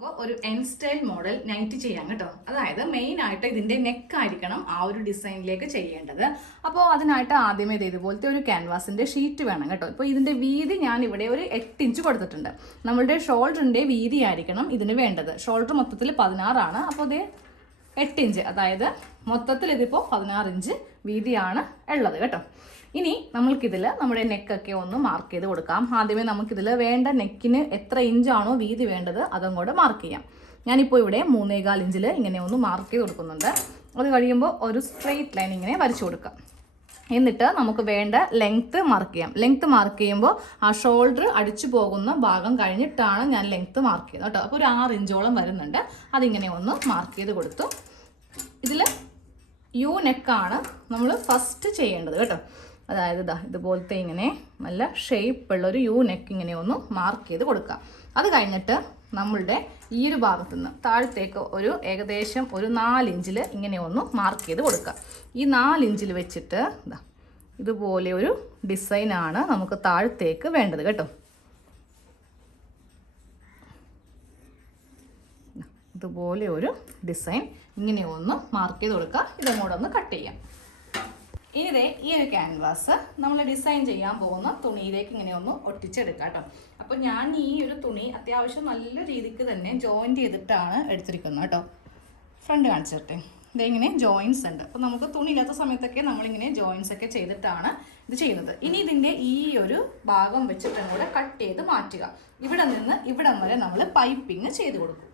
നമുക്ക് ഒരു N style model night ചെയ്യാം കേട്ടോ. അതായത് മെയിൻ ആയിട്ട് ഇതിന്റെ നെക്ക് ആയിരിക്കണം ആ ഒരു ഡിസൈനിലേക്ക് ചെയ്യേണ്ടത്. അപ്പോൾ അതിനായിട്ട് ആദ്യമേ ഇത് ഇതുപോലത്തെ ഒരു ക്യാൻവാസിന്റെ ഷീറ്റ് വേണം കേട്ടോ. ഇപ്പോൾ ഇതിന്റെ വീതി ഞാൻ ഇവിടെ ഒരു എട്ട് ഇഞ്ച് കൊടുത്തിട്ടുണ്ട്. നമ്മളുടെ ഷോൾഡറിന്റെ വീതി ആയിരിക്കണം ഇതിന് വേണ്ടത്. ഷോൾഡർ മൊത്തത്തിൽ പതിനാറാണ്. അപ്പോൾ ഇത് എട്ട് ഇഞ്ച് അതായത് മൊത്തത്തിൽ ഇതിപ്പോൾ പതിനാറ് ഇഞ്ച് വീതിയാണ് ഉള്ളത് കേട്ടോ. ഇനി നമ്മൾക്കിതിൽ നമ്മുടെ നെക്കൊക്കെ ഒന്ന് മാർക്ക് ചെയ്ത് കൊടുക്കാം. ആദ്യമേ നമുക്കിതിൽ വേണ്ട നെക്കിന് എത്ര ഇഞ്ചാണോ വീതി വേണ്ടത് അതും കൂടെ മാർക്ക് ചെയ്യാം. ഞാനിപ്പോൾ ഇവിടെ മൂന്നേകാൽ ഇഞ്ചിൽ ഇങ്ങനെ ഒന്ന് മാർക്ക് ചെയ്ത് കൊടുക്കുന്നുണ്ട്. അത് കഴിയുമ്പോൾ ഒരു സ്ട്രെയിറ്റ് ലൈൻ ഇങ്ങനെ വരച്ചു കൊടുക്കാം. എന്നിട്ട് നമുക്ക് വേണ്ട ലെങ്ത്ത് മാർക്ക് ചെയ്യാം. ലെങ്ത്ത് മാർക്ക് ചെയ്യുമ്പോൾ ആ ഷോൾഡർ അടിച്ചു പോകുന്ന ഭാഗം കഴിഞ്ഞിട്ടാണ് ഞാൻ ലെങ്ത്ത് മാർക്ക് ചെയ്യുന്നത് കേട്ടോ. അപ്പോൾ ഒരു ആറ് ഇഞ്ചോളം വരുന്നുണ്ട്. അതിങ്ങനെ ഒന്ന് മാർക്ക് ചെയ്ത് കൊടുത്തു. ഇതിൽ യു നെക്കാണ് നമ്മൾ ഫസ്റ്റ് ചെയ്യേണ്ടത് കേട്ടോ. അതായത് ഇതാ ഇതുപോലത്തെ ഇങ്ങനെ നല്ല ഷേപ്പുള്ള ഒരു യു നെക്ക് ഇങ്ങനെ ഒന്ന് മാർക്ക് ചെയ്ത് കൊടുക്കുക അത് കഴിഞ്ഞിട്ട് നമ്മളുടെ ഈ ഒരു ഭാഗത്തു നിന്ന് താഴത്തേക്ക് ഒരു ഏകദേശം ഒരു നാലിഞ്ചിൽ ഇങ്ങനെ ഒന്ന് മാർക്ക് ചെയ്ത് കൊടുക്കുക ഈ നാലിഞ്ചിൽ വെച്ചിട്ട് ഇതാ ഇതുപോലെ ഒരു ഡിസൈനാണ് നമുക്ക് താഴത്തേക്ക് വേണ്ടത് കേട്ടോ. ഇതുപോലെ ഒരു ഡിസൈൻ ഇങ്ങനെ ഒന്ന് മാർക്ക് ചെയ്ത് കൊടുക്കുക ഇതും കൂടെ ഒന്ന് കട്ട് ചെയ്യാം. ഇനി ഇതേ ഈ ഒരു ക്യാൻവാസ് നമ്മൾ ഡിസൈൻ ചെയ്യാൻ പോകുന്ന തുണിയിലേക്ക് ഇങ്ങനെ ഒന്ന് ഒട്ടിച്ചെടുക്കാം കേട്ടോ. അപ്പോൾ ഞാൻ ഈ ഒരു തുണി അത്യാവശ്യം നല്ല രീതിക്ക് തന്നെ ജോയിന്റ് ചെയ്തിട്ടാണ് എടുത്തിരിക്കുന്നത് കേട്ടോ. ഫ്രണ്ട് കാണിച്ചിട്ടെ. ഇതിങ്ങനെ ജോയിൻസ് ഉണ്ട്. അപ്പോൾ നമുക്ക് തുണി ഇല്ലാത്ത സമയത്തൊക്കെ നമ്മളിങ്ങനെ ജോയിൻസ് ഒക്കെ ചെയ്തിട്ടാണ് ഇത് ചെയ്യുന്നത്. ഇനി ഇതിന്റെ ഈ ഒരു ഭാഗം വെച്ചിട്ടും കൂടെ കട്ട് ചെയ്ത് മാറ്റുക. ഇവിടെ നിന്ന് ഇവിടം വരെ നമ്മൾ പൈപ്പിങ് ചെയ്ത് കൊടുക്കും.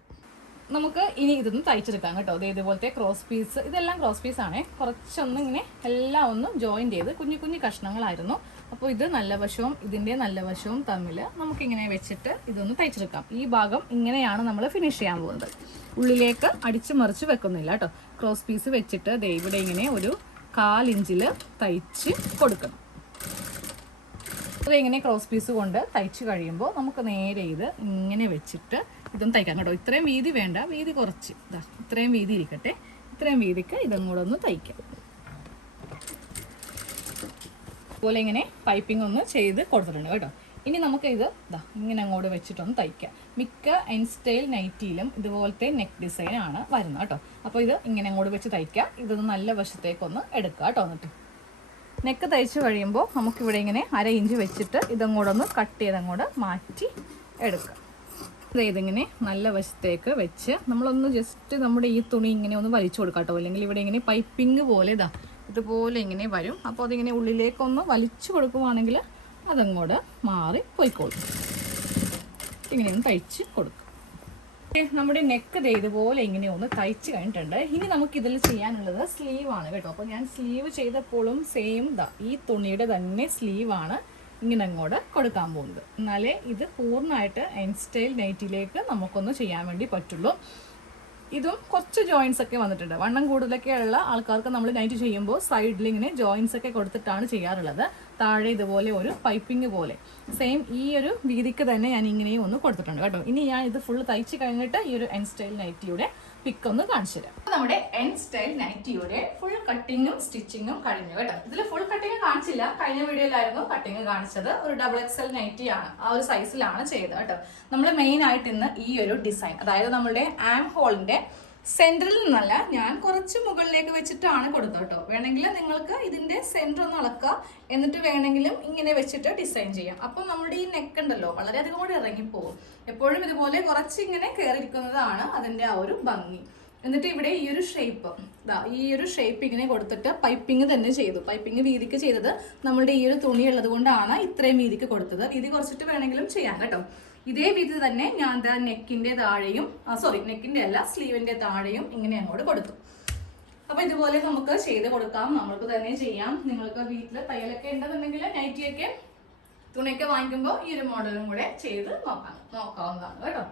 നമുക്ക് ഇനി ഇതൊന്ന് തയ്ച്ചെടുക്കാം കേട്ടോ. ദേ ഇതുപോലത്തെ ക്രോസ് പീസ് ഇതെല്ലാം ക്രോസ് പീസ് ആണേ. കുറച്ചൊന്ന് ഇങ്ങനെ എല്ലാം ഒന്ന് ജോയിൻ ചെയ്ത് കുഞ്ഞു കുഞ്ഞു കഷ്ണങ്ങളായിരുന്നു. അപ്പോൾ ഇത് നല്ല വശവും ഇതിന്റെ നല്ല വശവും തമ്മിൽ നമുക്കിങ്ങനെ വെച്ചിട്ട് ഇതൊന്ന് തയ്ച്ചെടുക്കാം. ഈ ഭാഗം ഇങ്ങനെയാണ് നമ്മൾ ഫിനിഷ് ചെയ്യാൻ പോകുന്നത്. ഉള്ളിലേക്ക് അടിച്ചു മറിച്ച് വെക്കുന്നില്ല കേട്ടോ. ക്രോസ് പീസ് വെച്ചിട്ട് ദേ ഇവിടെ ഇങ്ങനെ ഒരു കാലിഞ്ചിൽ തയ്ച്ച് കൊടുക്കണം. ഇങ്ങനെ ക്രോസ് പീസ് കൊണ്ട് തയ്ച്ച് കഴിയുമ്പോൾ നമുക്ക് നേരെ ഇത് ഇങ്ങനെ വെച്ചിട്ട് ഇതും തയ്ക്കാം കേട്ടോ. ഇത്രയും വീതി വേണ്ട വീതി കുറച്ച്. ഇതാ ഇത്രയും വീതി ഇരിക്കട്ടെ. ഇത്രയും വീതിക്ക് ഇതും കൂടെ ഒന്ന് തയ്ക്കാം. അതുപോലെ ഇങ്ങനെ പൈപ്പിംഗ് ഒന്ന് ചെയ്ത് കൊടുത്തിട്ടുണ്ട് കേട്ടോ. ഇനി നമുക്ക് ഇത് ഇതാ ഇങ്ങനെ അങ്ങോട്ട് വെച്ചിട്ടൊന്ന് തയ്ക്കാം. മിക്ക എൻ സ്റ്റൈൽ നൈറ്റിയിലും ഇതുപോലത്തെ നെക്ക് ഡിസൈൻ ആണ് വരുന്നത് കേട്ടോ. അപ്പോൾ ഇത് ഇങ്ങനെ അങ്ങോട്ട് വെച്ച് തയ്ക്കാം. ഇതൊന്ന് നല്ല വശത്തേക്കൊന്ന് എടുക്കുക കേട്ടോ എന്നിട്ട്. നെക്ക് തയ്ച്ച് കഴിയുമ്പോൾ നമുക്കിവിടെ ഇങ്ങനെ അര ഇഞ്ച് വെച്ചിട്ട് ഇതങ്ങോട്ടൊന്ന് കട്ട് ചെയ്തങ്ങോട്ട് മാറ്റി എടുക്കാം. ഇതിങ്ങനെ നല്ല വശത്തേക്ക് വെച്ച് നമ്മളൊന്ന് ജസ്റ്റ് നമ്മുടെ ഈ തുണി ഇങ്ങനെ ഒന്ന് വലിച്ചു കൊടുക്കാം കേട്ടോ. അല്ലെങ്കിൽ ഇവിടെ ഇങ്ങനെ പൈപ്പിംഗ് പോലെ ഇതാ ഇതുപോലെ ഇങ്ങനെ വരും. അപ്പോൾ അതിങ്ങനെ ഉള്ളിലേക്കൊന്ന് വലിച്ചു കൊടുക്കുവാണെങ്കിൽ അതങ്ങോട്ട് മാറി പോയിക്കോളും. ഇങ്ങനെ ഒന്ന് തയ്ച്ച് കൊടുക്കും. നമ്മുടെ നെക്ക് ഇതുപോലെ ഇങ്ങനെ ഒന്ന് തയ്ച്ച് കഴിഞ്ഞിട്ടുണ്ട്. ഇനി നമുക്ക് ഇതിൽ ചെയ്യാനുള്ളത് സ്ലീവ് ആണ് കേട്ടോ. അപ്പോൾ ഞാൻ സ്ലീവ് ചെയ്തപ്പോഴും സെയിം ദാ ഈ തുണിയുടെ തന്നെ സ്ലീവ് ആണ് ഇങ്ങനെ അങ്ങോട്ട് കൊടുക്കാൻ പോകുന്നത്. എന്നാലേ ഇത് പൂർണമായിട്ട് എൻ സ്റ്റൈൽ നൈറ്റിലേക്ക് നമുക്കൊന്ന് ചെയ്യാൻ വേണ്ടി പറ്റുള്ളൂ. ഇതും കുറച്ച് ജോയിൻസ് ഒക്കെ വന്നിട്ടുണ്ട്. വണ്ണം കൂടുതലൊക്കെ ഉള്ള ആൾക്കാർക്ക് നമ്മൾ നൈറ്റ് ചെയ്യുമ്പോൾ സൈഡിൽ ഇങ്ങനെ ജോയിൻസ് ഒക്കെ കൊടുത്തിട്ടാണ് ചെയ്യാറുള്ളത്. താഴെ ഇതുപോലെ ഒരു പൈപ്പിംഗ് പോലെ. സെയിം ഈ ഒരു രീതിക്ക് തന്നെ ഞാൻ ഇങ്ങനെയും ഒന്ന് കൊടുത്തിട്ടുണ്ട് കേട്ടോ. ഇനി ഞാൻ ഇത് ഫുൾ തയ്ച്ച് കഴിഞ്ഞിട്ട് ഈ ഒരു എൻ സ്റ്റൈൽ നൈറ്റിയുടെ പിക്ക് ഒന്ന് കാണിച്ചു തരാം നമ്മുടെ എൻ സ്റ്റൈൽ നൈറ്റിയുടെ ഫുൾ കട്ടിങ്ങും സ്റ്റിച്ചിങ്ങും കഴിഞ്ഞു കേട്ടോ. ഇതിൽ ഫുൾ കട്ടിങ് കാണിച്ചില്ല. കഴിഞ്ഞ വീഡിയോയിലായിരുന്നു കട്ടിങ് കാണിച്ചത്. ഒരു ഡബിൾ എക്സൽ നൈറ്റി ആണ്. ആ ഒരു സൈസിലാണ് ചെയ്തത് കേട്ടോ. നമ്മൾ മെയിൻ ആയിട്ട് ഇന്ന് ഈ ഒരു ഡിസൈൻ അതായത് നമ്മുടെ ആം ഹോളിന്റെ സെന്ററിൽ നിന്നല്ല ഞാൻ കുറച്ച് മുകളിലേക്ക് വെച്ചിട്ടാണ് കൊടുത്തത് കേട്ടോ. വേണമെങ്കിൽ നിങ്ങൾക്ക് ഇതിന്റെ സെന്റർ ഒന്ന് അളക്കുക. എന്നിട്ട് വേണമെങ്കിലും ഇങ്ങനെ വെച്ചിട്ട് ഡിസൈൻ ചെയ്യാം. അപ്പം നമ്മുടെ ഈ നെക്ക് ഉണ്ടല്ലോ വളരെയധികം കൂടി ഇറങ്ങിപ്പോകും എപ്പോഴും ഇതുപോലെ കുറച്ച് ഇങ്ങനെ കയറിയിരിക്കുന്നതാണ് അതിന്റെ ആ ഒരു ഭംഗി. എന്നിട്ട് ഇവിടെ ഈ ഒരു ഷേപ്പ് ഇതാ ഈ ഒരു ഷേപ്പ് ഇങ്ങനെ കൊടുത്തിട്ട് പൈപ്പിംഗ് തന്നെ ചെയ്തു. പൈപ്പിംഗ് വീതിക്ക് ചെയ്തത് നമ്മുടെ ഈ ഒരു തുണി ഉള്ളത് കൊണ്ടാണ് ഇത്രയും വീതിക്ക് കൊടുത്തത്. വീതി കുറച്ചിട്ട് വേണമെങ്കിലും ചെയ്യാം കേട്ടോ. ഇതേ വിധി തന്നെ ഞാൻ ദാ നെക്കിന്റെ താഴെയും സോറി നെക്കിന്റെ അല്ല സ്ലീവിന്റെ താഴെയും ഇങ്ങനെ അങ്ങോട്ട് കൊടുത്തു. അപ്പൊ ഇതുപോലെ നമുക്ക് ചെയ്ത് കൊടുക്കാം. നമ്മൾക്ക് തന്നെ ചെയ്യാം. നിങ്ങൾക്ക് വീട്ടിൽ തയ്യലൊക്കെ ഉണ്ടെന്നുണ്ടെങ്കിൽ നൈറ്റിയൊക്കെ തുണിയൊക്കെ വാങ്ങിക്കുമ്പോൾ ഈ ഒരു മോഡലും കൂടെ ചെയ്ത് നോക്കാം. നോക്കാവുന്നതാണ് കേട്ടോ.